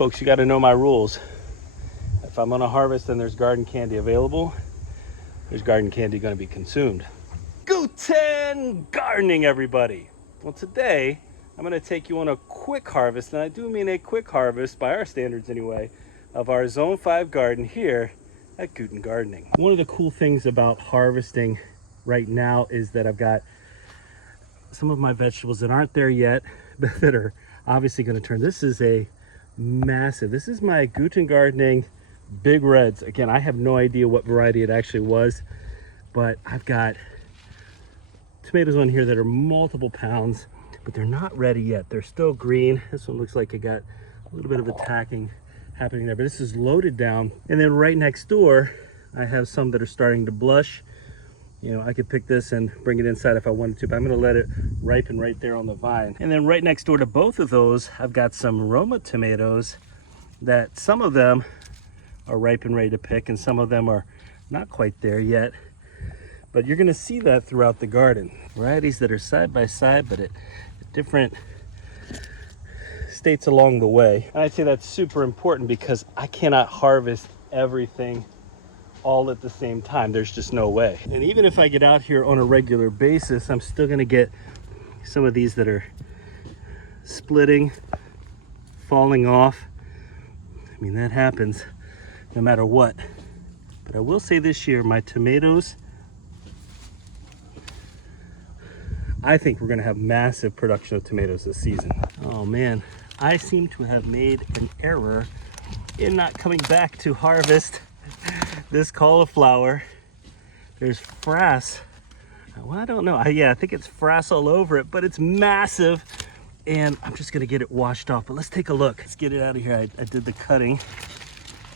Folks, you got to know my rules. If I'm on a harvest and there's garden candy available, there's garden candy going to be consumed. Guten gardening, everybody. Well, today I'm going to take you on a quick harvest, and I do mean a quick harvest by our standards anyway, of our Zone 5 garden here at Guten Gardening. One of the cool things about harvesting right now is that I've got some of my vegetables that aren't there yet, but that are obviously going to turn. This is a massive, this is my Guten Gardening Big Reds. Again, I have no idea what variety it actually was, but I've got tomatoes on here that are multiple pounds, but they're not ready yet. They're still green. This one looks like it got a little bit of attacking happening there, but this is loaded down. And then right next door, I have some that are starting to blush. You know, I could pick this and bring it inside if I wanted to, but I'm gonna let it ripen right there on the vine. And then right next door to both of those, I've got some Roma tomatoes that some of them are ripe and ready to pick, and some of them are not quite there yet. But you're gonna see that throughout the garden. Varieties that are side by side, but at different states along the way. And I'd say that's super important because I cannot harvest everything all at the same time. There's just no way. And even if I get out here on a regular basis, I'm still gonna get some of these that are splitting, falling off. I mean, that happens no matter what. But I will say this year, my tomatoes, I think we're gonna have massive production of tomatoes this season. Oh man, I seem to have made an error in not coming back to harvest this cauliflower. There's frass. Well, I don't know. Yeah, I think it's frass all over it, but it's massive. And I'm just gonna get it washed off. But let's take a look. Let's get it out of here. I did the cutting,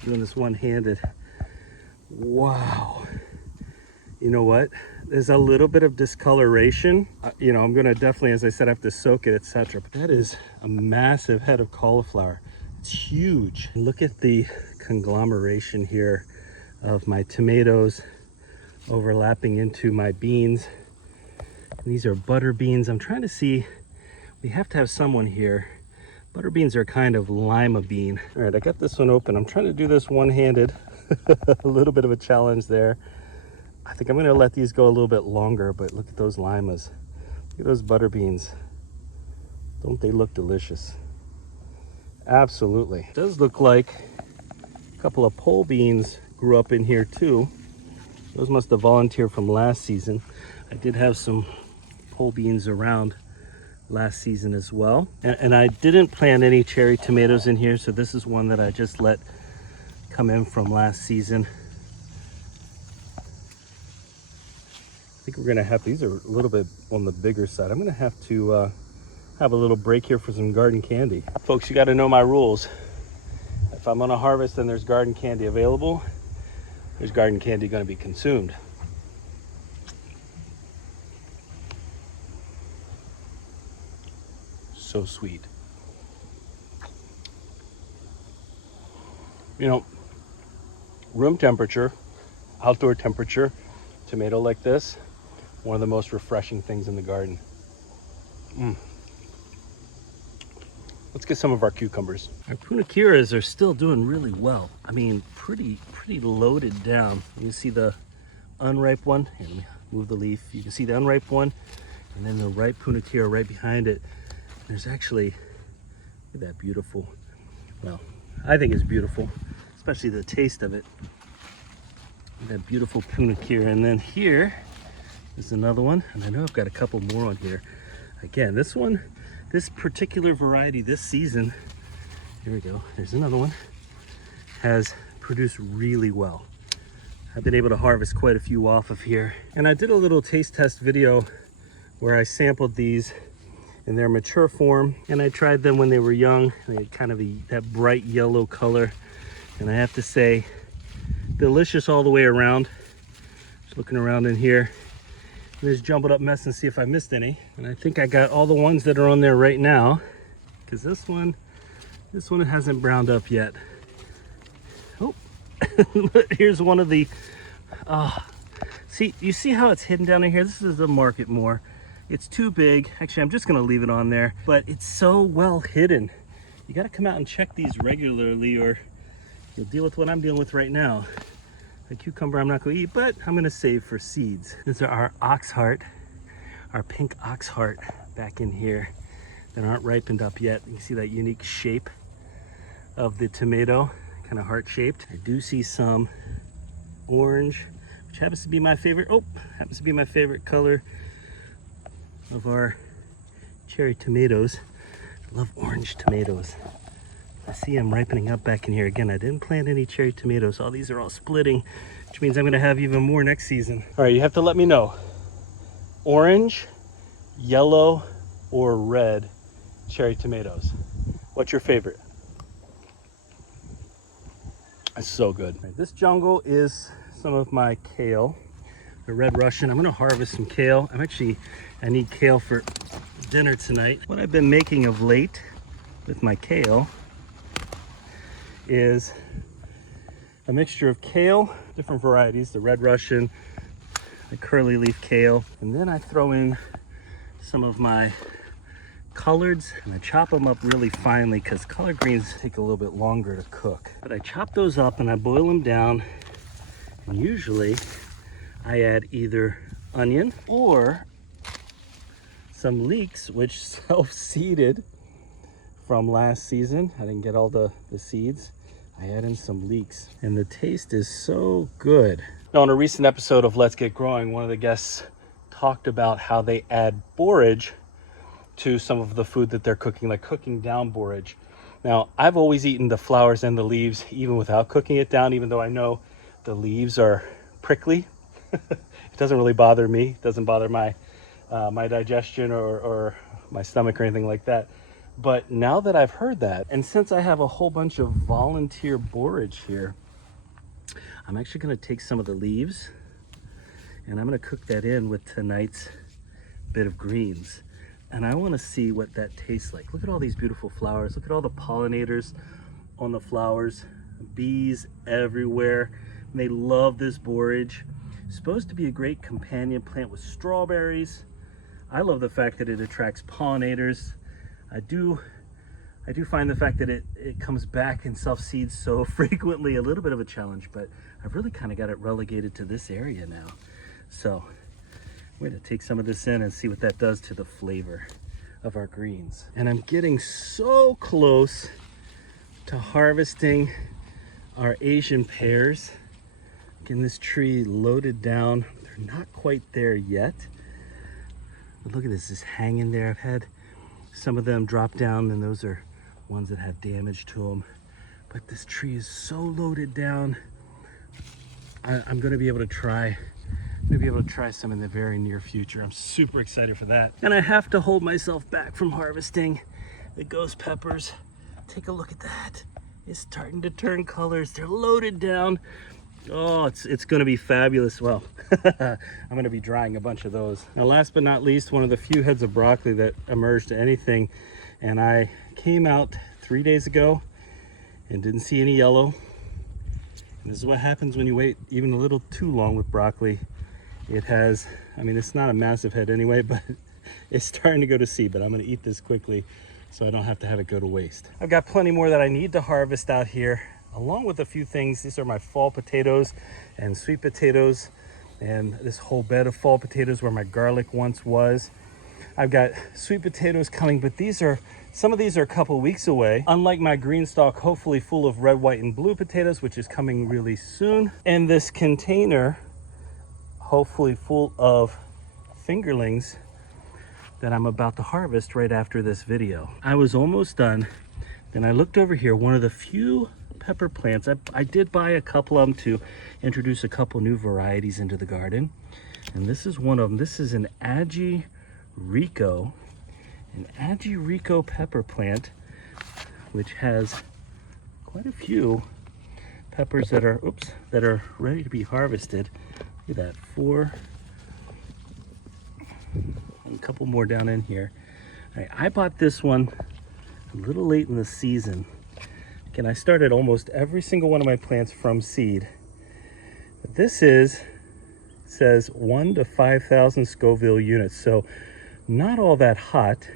doing this one-handed. Wow. You know what? There's a little bit of discoloration. You know, I'm gonna definitely, as I said, have to soak it, etc. But that is a massive head of cauliflower. It's huge. Look at the conglomeration here of my tomatoes overlapping into my beans. And these are butter beans. I'm trying to see, we have to have someone here. Butter beans are kind of lima bean. All right, I got this one open. I'm trying to do this one-handed. A little bit of a challenge there. I think I'm gonna let these go a little bit longer, but look at those limas. Look at those butter beans. Don't they look delicious? Absolutely. It does look like a couple of pole beans grew up in here too. Those must have volunteered from last season. I did have some pole beans around last season as well. And I didn't plant any cherry tomatoes in here, so this is one that I just let come in from last season. I think we're gonna have, these are a little bit on the bigger side. I'm gonna have to have a little break here for some garden candy. Folks, you gotta know my rules. If I'm on a harvest and there's garden candy available, there's garden candy gonna be consumed. So sweet. You know, room temperature, outdoor temperature, tomato like this, one of the most refreshing things in the garden. Let's get some of our cucumbers. Our poona kheeras are still doing really well. I mean, pretty loaded down. You can see the unripe one. Here, let me move the leaf. You can see the unripe one, and then the ripe poona kheera right behind it. There's actually, look at that beautiful, well, I think it's beautiful, especially the taste of it. That beautiful poona kheera. And then here is another one, and I know I've got a couple more on here. Again, this one, this particular variety this season, here we go, there's another one, has produced really well. I've been able to harvest quite a few off of here. And I did a little taste test video where I sampled these in their mature form, and I tried them when they were young. They had kind of that bright yellow color, and I have to say, delicious all the way around. Just looking around in here, this jumbled up mess, and see if I missed any. And I think I got all the ones that are on there right now, because this one hasn't browned up yet. Oh, here's one of the, see, you see how it's hidden down in here? This is the market more. It's too big. Actually, I'm just gonna leave it on there, but it's so well hidden. You got to come out and check these regularly, or you'll deal with what I'm dealing with right now. The cucumber I'm not going to eat, but I'm going to save for seeds. These are our ox heart, our pink ox heart back in here that aren't ripened up yet. You can see that unique shape of the tomato, kind of heart shaped. I do see some orange, which happens to be my favorite. Oh, happens to be my favorite color of our cherry tomatoes. I love orange tomatoes. I see them ripening up back in here. Again, I didn't plant any cherry tomatoes. All these are all splitting, which means I'm gonna have even more next season. All right, you have to let me know. Orange, yellow, or red cherry tomatoes. What's your favorite? It's so good. Right, this jungle is some of my kale, the red Russian. I'm gonna harvest some kale. I need kale for dinner tonight. What I've been making of late with my kale is a mixture of kale, different varieties, the red Russian, the curly leaf kale, and then I throw in some of my collards, and I chop them up really finely because collard greens take a little bit longer to cook. But I chop those up and I boil them down, and usually I add either onion or some leeks, which self-seeded from last season. I didn't get all the seeds. I add in some leeks, and the taste is so good. Now, in a recent episode of Let's Get Growing, one of the guests talked about how they add borage to some of the food that they're cooking, like cooking down borage. Now, I've always eaten the flowers and the leaves even without cooking it down, even though I know the leaves are prickly. It doesn't really bother me. It doesn't bother my digestion or my stomach or anything like that. But now that I've heard that, and since I have a whole bunch of volunteer borage here, I'm actually going to take some of the leaves and I'm going to cook that in with tonight's bit of greens. And I want to see what that tastes like. Look at all these beautiful flowers. Look at all the pollinators on the flowers. Bees everywhere. And they love this borage. It's supposed to be a great companion plant with strawberries. I love the fact that it attracts pollinators. I do find the fact that it comes back and self-seeds so frequently a little bit of a challenge, but I've really kind of got it relegated to this area now. So I'm going to take some of this in and see what that does to the flavor of our greens. And I'm getting so close to harvesting our Asian pears. Getting this tree loaded down. They're not quite there yet. But look at this, just hanging there. I've had some of them drop down, and those are ones that have damage to them. But this tree is so loaded down. I'm going to be able to try some in the very near future. I'm super excited for that. And I have to hold myself back from harvesting the ghost peppers. Take a look at that. It's starting to turn colors. They're loaded down. Oh, it's going to be fabulous. Well, I'm going to be drying a bunch of those. Now, last but not least, one of the few heads of broccoli that emerged to anything, and I came out 3 days ago and didn't see any yellow. And this is what happens when you wait even a little too long with broccoli. It has, I mean, it's not a massive head anyway, but it's starting to go to seed. But I'm going to eat this quickly so I don't have to have it go to waste. I've got plenty more that I need to harvest out here, along with a few things. These are my fall potatoes and sweet potatoes, and this whole bed of fall potatoes where my garlic once was. I've got sweet potatoes coming, but some of these are a couple weeks away. Unlike my green stalk, hopefully full of red, white, and blue potatoes, which is coming really soon. And this container, hopefully full of fingerlings that I'm about to harvest right after this video. I was almost done. Then I looked over here, one of the few pepper plants. I did buy a couple of them to introduce a couple new varieties into the garden. And this is one of them. This is an Aggie Rico pepper plant, which has quite a few peppers that are ready to be harvested. Look at that, 4, and a couple more down in here. All right, I bought this one a little late in the season. Again, I started almost every single one of my plants from seed. But this says 1 to 5,000 Scoville units, so not all that hot.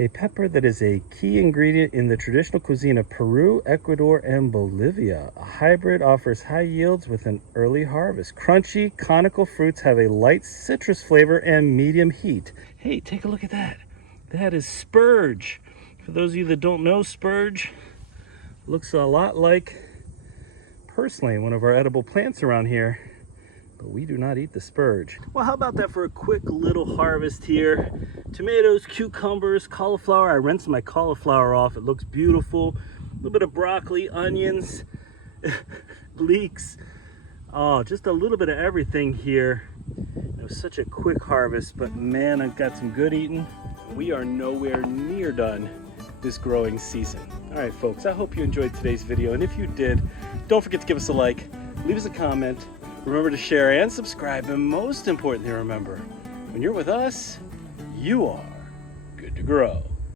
a pepper that is a key ingredient in the traditional cuisine of Peru, Ecuador, and Bolivia. A hybrid offers high yields with an early harvest. Crunchy, conical fruits have a light citrus flavor and medium heat. Hey, take a look at that. That is spurge. For those of you that don't know, spurge looks a lot like, personally, one of our edible plants around here. But we do not eat the spurge. Well, how about that for a quick little harvest here? Tomatoes, cucumbers, cauliflower. I rinsed my cauliflower off. It looks beautiful. A little bit of broccoli, onions, leeks. Oh, just a little bit of everything here. It was such a quick harvest, but man, I've got some good eating. We are nowhere near done this growing season. All right, folks, I hope you enjoyed today's video. And if you did, don't forget to give us a like, leave us a comment. Remember to share and subscribe, and most importantly, remember, when you're with us, you are good to grow.